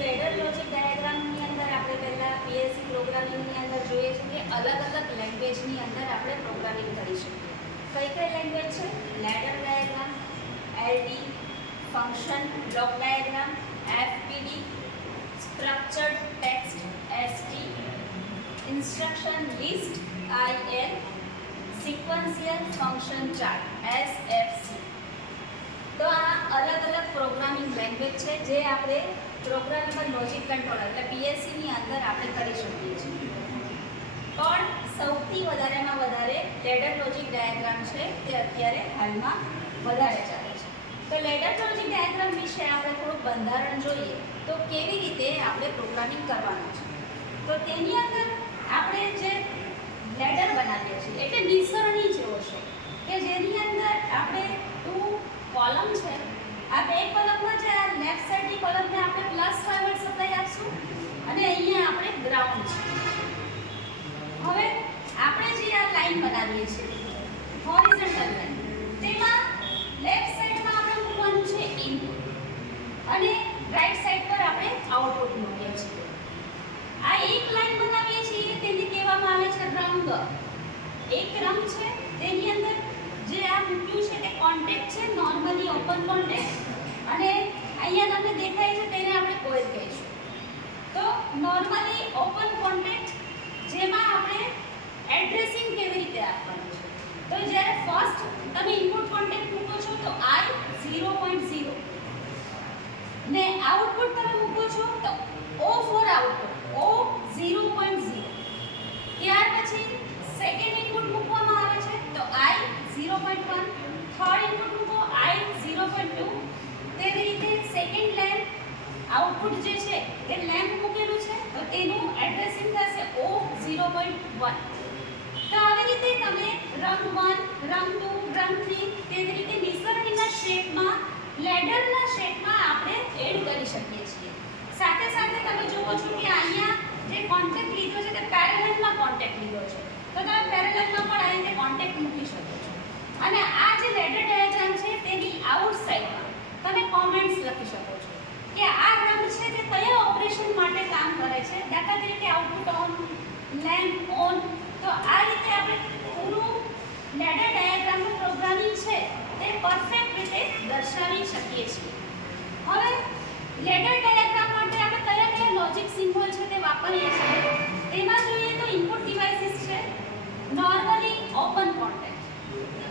Ladder logic ડાયાગ્રામની અંદર આપણે પહેલા પીએલસી પ્રોગ્રામિંગની અંદર જોઈએ છે કે અલગ અલગ લેંગ્વેજની અંદર આપણે પ્રોગ્રામિંગ કરી શકીએ. કઈ કઈ લેંગ્વેજ છે? Ladder diagram, LD, function block diagram, FPD, structured text ST, instruction list IL, sequential function chart SFC. તો આ અલગ અલગ પ્રોગ્રામિંગ લેંગ્વેજ છે જે આપણે પ્રોગ્રામેબલ લોજિક કંટ્રોલર એટલે પીએલસીની અંદર આપણે કરી શકીએ છીએ. પણ સૌથી વધારેમાં વધારે લેડર લોજિક ડાયાગ્રામ છે તે અત્યારે હાલમાં વધારે ચાલે છે. તો લેડર લોજિક ડાયાગ્રામ વિશે આપણે થોડુંક બંધારણ જોઈએ તો કેવી રીતે આપણે પ્રોગ્રામિંગ કરવાનું છે. તો તેની અંદર આપણે જે લેડર બનાવીએ છીએ એટલે નિસરણી જેવો છે કે જેની અંદર આપણે કોલમ છે. આ બે કોલમમાં જે આ લેફ્ટ સાઈડની કોલમને આપણે પ્લસ ફોરવર્ડ સપ્લાય આપશું અને અહીંયા આપણે ગ્રાઉન્ડ છે. હવે આપણે જે આ લાઈન બનાવીએ છીએ હોરિઝોન્ટલ લાઈન તેમાં લેફ્ટ સાઈડમાં આપણે મૂકવાનું છે ઇનપુટ અને રાઈટ સાઈડ પર આપણે આઉટપુટ મૂકીએ છીએ. આ એક લાઈન બનાવીએ છીએ તેને કહેવામાં આવે છે રંગ. એક રંગ છે તેની અંદર જે આ મૂક્યું છે તે કોન્ટેક્ટ છે, નોર્મલી ઓપન કોન્ટેક્ટ, અને અહીંયા તમને દેખાય છે તેને આપણે કોઇલ કહીશું. તો નોર્મલી ઓપન કોન્ટેક્ટ જેમાં આપણે એડ્રેસિંગ કેવી રીતે આપવાનું છે. તો જ્યારે ફર્સ્ટ તમે ઇનપુટ કોન્ટેક્ટ મૂકો છો તો I 0.0 ને આઉટપુટ તમે મૂકો છો તો O ફોર આઉટપુટ O 0.0. ત્યાર પછી સેકન્ડ ઇનપુટ મૂકવામાં આવે છે તો I 0.1, થર્ડ ઇનપુટ મૂકો I 0.2. તેવી રીતે સેકન્ડ લેમ્પ આઉટપુટ જે છે તે લેમ્પ મૂકેલું છે તો તેનું એડ્રેસિંગ થશે O 0.1. તો આવી રીતે તમે રંગ 1, રંગ 2, રંગ 3 તેવી રીતે નિસરણીના શેપમાં લેડરના શેપમાં આપણે એડ કરી શકીએ છીએ. સાથે સાથે તમે જુઓ છો કે અહીંયા જે કોન્ટેક્ટ લીધો છે તે પેરેલલમાં કોન્ટેક્ટ લીધો છે તો તમે પેરેલલમાં પણ આ રીતે કોન્ટેક્ટ મૂકી શકો છો. અને આ જે લેડર ડાયાગ્રામ છે તેની આઉટ સાઈડમાં તમે કોમેન્ટ્સ લખી શકો છો કે આ રંગ છે તે કયા ઓપરેશન માટે કામ કરે છે. દાખલા તરીકે આઉટપુટ ઓન, લેમ્પ ઓન. તો આ રીતે આપણે પૂરું લેડર ડાયાગ્રામનું પ્રોગ્રામિંગ છે તે પરફેક્ટ રીતે દર્શાવી શકીએ છીએ. હવે લેડર ડાયાગ્રામ માટે આપણે કયા કયા લોજિક સિમ્બોલ છે તે વાપરીએ છીએ તેમાં જોઈએ તો ઇનપુટ ડિવાઇસીસ છે. નોર્મલી ઓપન કોન્ટેક્ટ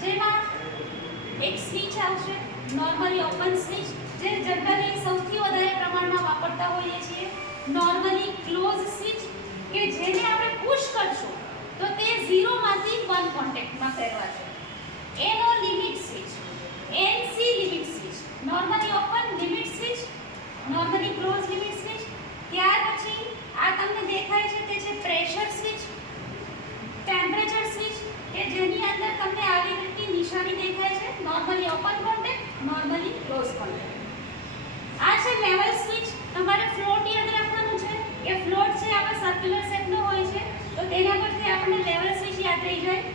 જેમાં એક સ્વિચ આવશે, નોર્મલી ઓપન સ્વિચ જે જનરલી સૌથી વધારે પ્રમાણમાં વાપરતા હોઈએ છીએ. નોર્મલી ક્લોઝ સ્વિચ કે જેને આપણે પુશ કરશું તો તે 0 માંથી 1 કોન્ટેક્ટમાં ફેરવાશે. એનો limit switch, NC limit switch, normally open limit switch, normally close limit switch. ત્યાર પછી આ તમને દેખાય છે તે છે પ્રેશર સ્વિચ, ટેમ્પરેચર સ્વિચ કે જેની અંદર તમને આવી રીતની નિશાની દેખાય છે, normally open contact, normally close contact. આ છે લેવલ સ્વિચ. તમારે ફ્લોટ યાદ રાખવાનું છે કે ફ્લોટ છે આપણે સર્ક્યુલર શેપનો હોય છે તો તેના પરથી આપણને લેવલ સ્વિચ યાદ રહી જાય.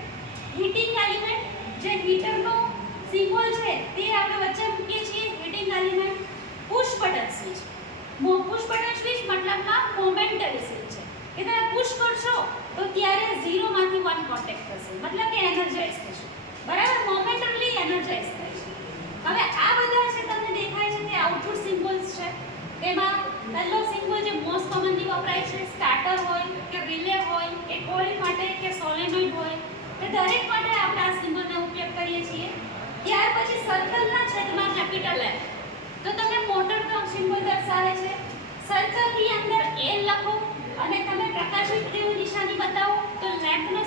હીટિંગ એલિમેન્ટ જે હીટરનો સિમ્બોલ છે તે આપણે વચ્ચે મૂકીએ છીએ, heating element. Push button switch, push button switch મતલબમાં મોમેન્ટરી સ્વિચ છે કે તમે પુશ કરશો તો ત્યારે 0 માંથી 1 કોન્ટેક્ટ થશે, મતલબ કે એનર્જાઇઝ થશે. બરાબર, મોમેન્ટરલી એનર્જાઇઝ થાય છે. હવે આ બધા છે તમને દેખાય છે તે આઉટપુટ સિમ્બોલ્સ છે. તેમાં પહેલો સિમ્બોલ જે મોસ્ટ કોમનલી વપરાય છે સ્ટાર્ટર હોય કે રિલે હોય કે કોઇલ માટે કે સોલેનોઇડ હોય તે દરેક માટે આપણે આ સિમ્બોલનો ઉપયોગ કરીએ છીએ. ત્યાર પછી સર્કલના છેદમાં કેપિટલ M તો તમને મોટરનો સિમ્બોલ દર્શાવે છે. સર્કલની અંદર L લખો અને તમે પ્રકાશિત તેવું નિશાની બતાવો તો લેમ્પનો